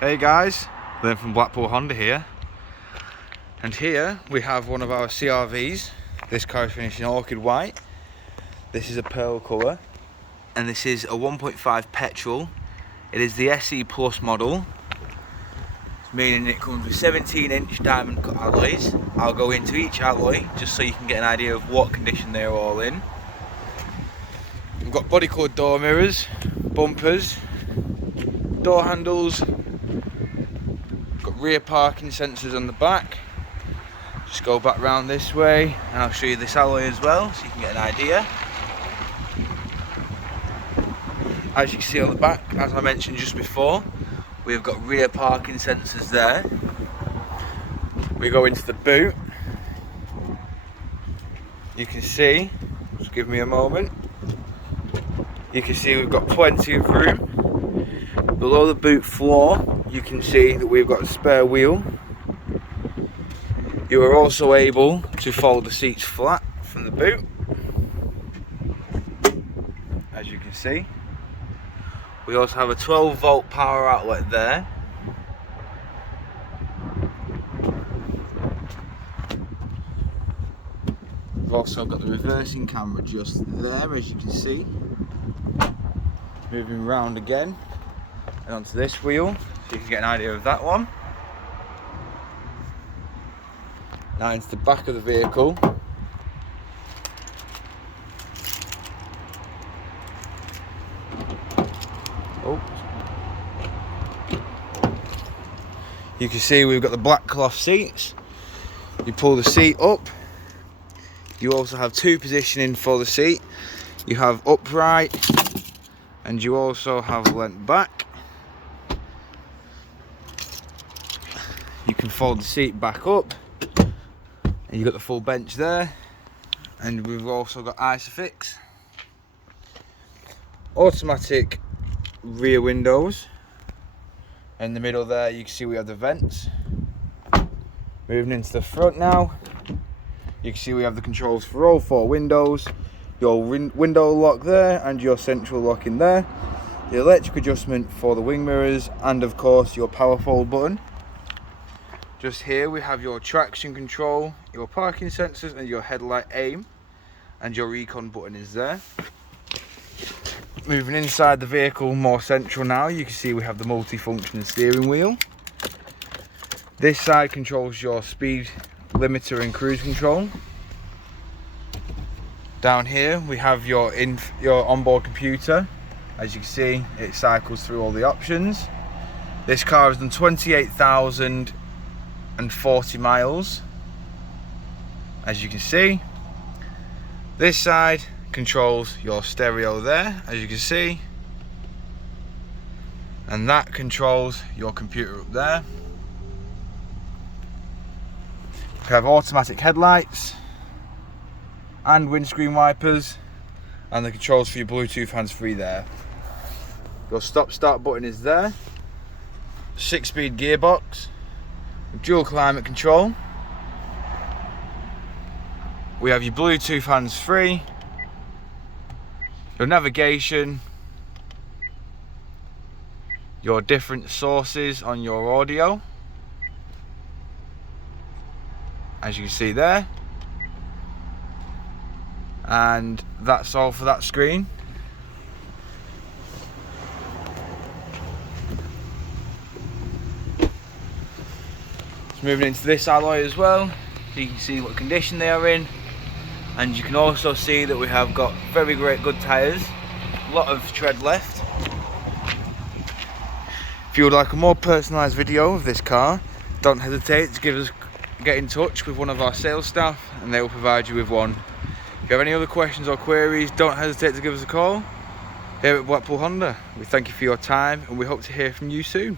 Hey guys, Lynn from Blackpool Honda here, and here we have one of our CRVs. This car is finished in orchid white. This is a pearl colour, and this is a 1.5 petrol. It is the SE Plus model, meaning it comes with 17-inch diamond cut alloys. I'll go into each alloy just so you can get an idea of what condition they're all in. We've got body coloured door mirrors, bumpers, door handles, got rear parking sensors on the back. Just go back round this way and I'll show you this alloy as well so you can get an idea. As you can see on the back, as I mentioned just before, we've got rear parking sensors there. We go into the boot. You can see, just give me a moment. You can see we've got plenty of room. Below the boot floor, you can see that we've got a spare wheel. You are also able to fold the seats flat from the boot, as you can see. We also have a 12-volt power outlet there. We've also got the reversing camera just there, as you can see. Moving round again and onto this wheel, so you can get an idea of that one. Now into the back of the vehicle. You can see we've got the black cloth seats. You pull the seat up. You also have two positioning for the seat. You have upright and you also have leant back. You can fold the seat back up and you've got the full bench there. And we've also got Isofix. Automatic rear windows. In the middle there you can see we have the vents. Moving into the front now, you can see we have the controls for all four windows, your window lock there and your central lock in there, the electric adjustment for the wing mirrors, and of course your power fold button. Just here we have your traction control, your parking sensors and your headlight aim, and your recon button is there. Moving inside the vehicle more central now, you can see we have the multi-function steering wheel. This side controls your speed limiter and cruise control. Down here we have your onboard computer. As you can see, it cycles through all the options. This car has done 28,040 miles. As you can see, this side controls your stereo there, as you can see, and that controls your computer up there. We have automatic headlights and windscreen wipers, and the controls for your Bluetooth hands-free there. Your stop-start button is there. 6-speed gearbox, dual climate control. We have your Bluetooth hands-free, your navigation, your different sources on your audio, as you can see there, and that's all for that screen. Just moving into this alloy as well, so you can see what condition they are in. And you can also see that we have got very good tyres, a lot of tread left. If you would like a more personalised video of this car, don't hesitate to get in touch with one of our sales staff and they will provide you with one. If you have any other questions or queries, don't hesitate to give us a call. Here at Blackpool Honda, we thank you for your time and we hope to hear from you soon.